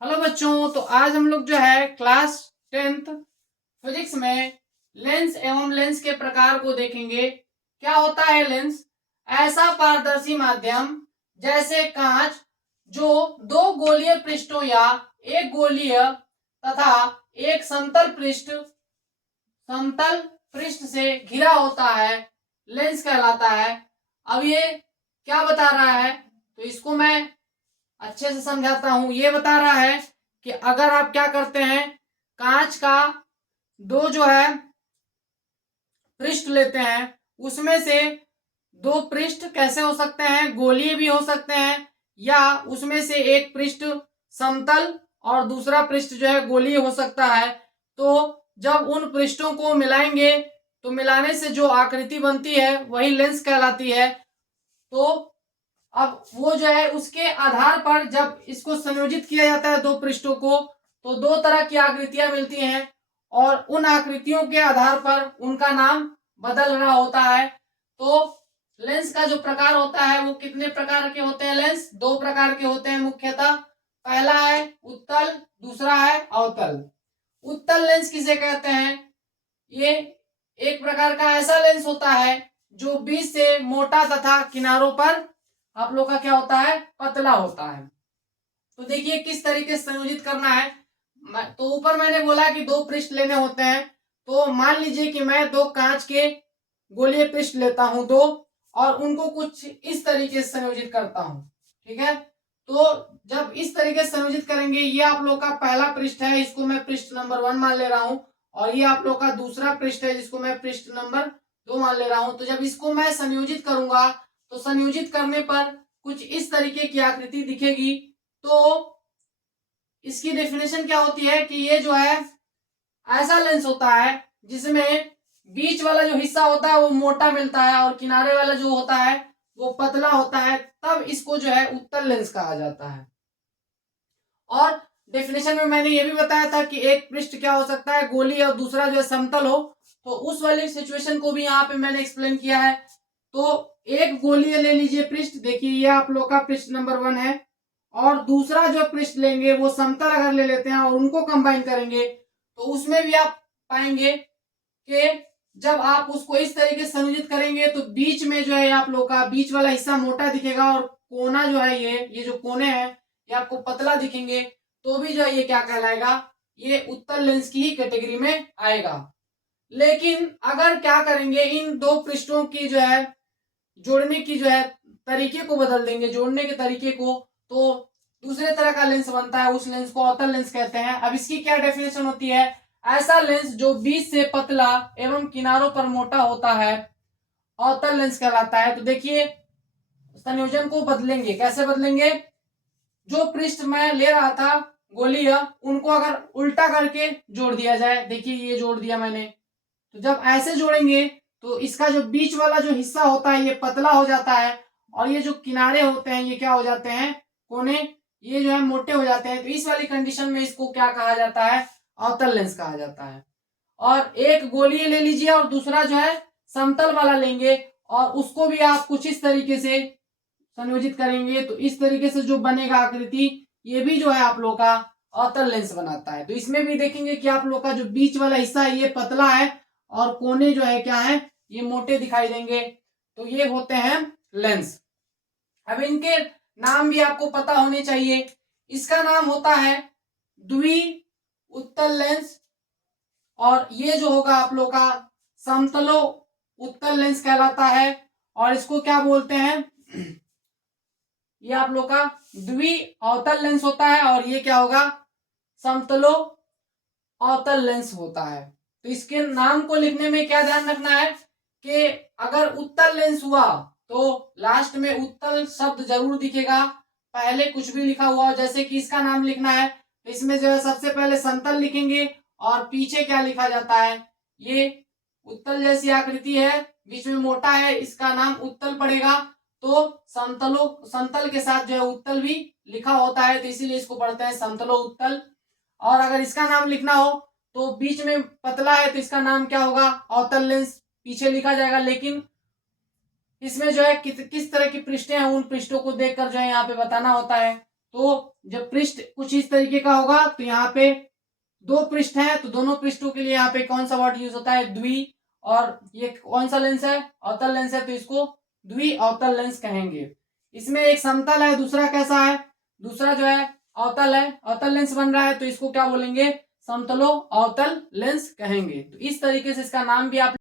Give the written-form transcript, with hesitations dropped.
Hello बच्चों, तो आज हम लोग जो है क्लास 10th फिजिक्स में लेंस एवं लेंस के प्रकार को देखेंगे। क्या होता है लेंस? ऐसा पारदर्शी माध्यम जैसे कांच जो दो गोलीय पृष्ठों या एक गोलीय तथा एक समतल पृष्ठ से घिरा होता है, लेंस कहलाता है। अब ये क्या बता रहा है, तो इसको मैं अच्छे से समझाता हूं। ये बता रहा है कि अगर आप क्या करते हैं, कांच का दो जो है पृष्ठ लेते हैं, उसमें से दो पृष्ठ कैसे हो सकते हैं, गोलीय भी हो सकते हैं, या उसमें से एक पृष्ठ समतल और दूसरा पृष्ठ जो है गोलीय हो सकता है। तो जब उन पृष्ठों को मिलाएंगे तो मिलाने से जो आकृति बनती है वही लेंस कहलाती है। तो अब वो जो है उसके आधार पर जब इसको संयोजित किया जाता है दो पृष्ठों को, तो दो तरह की आकृतियां मिलती हैं और उन आकृतियों के आधार पर उनका नाम बदल रहा होता है। तो लेंस का जो प्रकार होता है वो कितने प्रकार के होते हैं? लेंस दो प्रकार के होते हैं मुख्यतः। पहला है उत्तल, दूसरा है अवतल। उत्तल लेंस किसे कहते हैं? ये एक प्रकार का ऐसा लेंस होता है जो बीच से मोटा तथा किनारों पर आप लोग का क्या होता है, पतला होता है। तो देखिए किस तरीके से संयोजित करना है। तो ऊपर मैंने बोला कि दो पृष्ठ लेने होते हैं, तो मान लीजिए कि मैं दो कांच के गोलीय पृष्ठ लेता हूं दो, और उनको कुछ इस तरीके से संयोजित करता हूं। ठीक है, तो जब इस तरीके से संयोजित करेंगे, ये आप लोग का पहला पृष्ठ है, इसको मैं पृष्ठ नंबर 1 मान ले रहा हूं, और ये आप लोग का दूसरा पृष्ठ है जिसको मैं पृष्ठ नंबर 2 मान ले रहा हूं। तो जब इसको मैं संयोजित करूंगा तो संयोजित करने पर कुछ इस तरीके की आकृति दिखेगी। तो इसकी डेफिनेशन क्या होती है कि ये जो है ऐसा लेंस होता है जिसमें बीच वाला जो हिस्सा होता है वो मोटा मिलता है और किनारे वाला जो होता है वो पतला होता है, तब इसको जो है उत्तल लेंस कहा जाता है। और डेफिनेशन में मैंने ये भी बताया था कि एक पृष्ठ क्या हो सकता है, गोलीय, और दूसरा जो है समतल हो। तो उस वाली सिचुएशन को भी यहाँ पे मैंने एक्सप्लेन किया है। तो एक गोलीय ले लीजिए पृष्ठ, देखिए ये आप लोग का पृष्ठ नंबर 1 है, और दूसरा जो पृष्ठ लेंगे वो समतल अगर ले लेते हैं और उनको कंबाइन करेंगे तो उसमें भी आप पाएंगे कि जब आप उसको इस तरीके से संयोजित करेंगे तो बीच में जो है आप लोग का बीच वाला हिस्सा मोटा दिखेगा और कोना जो है ये जो कोने हैं ये आपको पतला दिखेंगे। तो भी जो है ये क्या कहलाएगा, ये उत्तल लेंस की ही कैटेगरी में आएगा। लेकिन अगर क्या करेंगे, इन दो पृष्ठों की जो है जोड़ने की जो है तरीके को बदल देंगे, जोड़ने के तरीके को, तो दूसरे तरह का लेंस बनता है, उस लेंस को अवतल लेंस कहते हैं। अब इसकी क्या डेफिनेशन होती है? ऐसा लेंस जो बीच से पतला एवं किनारों पर मोटा होता है अवतल लेंस कहलाता है। तो देखिए संयोजन को बदलेंगे, कैसे बदलेंगे? जो पृष्ठ मैं ले रहा था गोलीय, उनको अगर उल्टा करके जोड़ दिया जाए, देखिए ये जोड़ दिया मैंने, तो जब ऐसे जोड़ेंगे तो इसका जो बीच वाला जो हिस्सा होता है ये पतला हो जाता है, और ये जो किनारे होते हैं ये क्या हो जाते हैं, कोने, ये जो है मोटे हो जाते हैं। तो इस वाली कंडीशन में इसको क्या कहा जाता है, अवतल लेंस कहा जाता है। और एक गोलीय ले लीजिए और दूसरा जो है समतल वाला लेंगे, और उसको भी आप कुछ इस तरीके से संयोजित करेंगे तो इस तरीके से जो बनेगा आकृति, ये भी जो है आप लोग का अवतल लेंस बनाता है। तो इसमें भी देखेंगे कि आप लोग का जो बीच वाला हिस्सा है ये पतला है और कोने जो है क्या है, ये मोटे दिखाई देंगे। तो ये होते हैं लेंस। अब इनके नाम भी आपको पता होने चाहिए। इसका नाम होता है द्वि उत्तल लेंस, और ये जो होगा आप लोग का समतलो उत्तल लेंस कहलाता है। और इसको क्या बोलते हैं, ये आप लोग का द्वि अवतल लेंस होता है, और ये क्या होगा, समतलो अवतल लेंस होता है। तो इसके नाम को लिखने में क्या ध्यान रखना है कि अगर उत्तल लेंस हुआ तो लास्ट में उत्तल शब्द जरूर दिखेगा, पहले कुछ भी लिखा हुआ हो। जैसे कि इसका नाम लिखना है तो इसमें जो है सबसे पहले समतल लिखेंगे, और पीछे क्या लिखा जाता है, ये उत्तल जैसी आकृति है, बीच में मोटा है, इसका नाम उत्तल पड़ेगा। तो समतल के साथ जो है उत्तल भी लिखा होता है, तो इसीलिए इसको पढ़ते हैं समतलो उत्तल। और अगर इसका नाम लिखना हो तो बीच में पतला है तो इसका नाम क्या होगा, अवतल लेंस पीछे लिखा जाएगा। लेकिन इसमें जो है किस तरह की पृष्ठें हैं उन पृष्ठों को देखकर जो है यहाँ पे बताना होता है। तो जब पृष्ठ कुछ इस तरीके का होगा तो यहाँ पे दो पृष्ठ हैं, तो दोनों पृष्ठों के लिए यहाँ पे कौन सा वर्ड यूज होता है, द्वि। और ये कौन सा लेंस है, अवतल लेंस है, तो इसको द्वि अवतल लेंस कहेंगे। इसमें एक समतल है, दूसरा कैसा है, दूसरा जो है अवतल है, अवतल लेंस बन रहा है, तो इसको क्या बोलेंगे, समतलो अवतल लेंस कहेंगे। तो इस तरीके से इसका नाम भी आप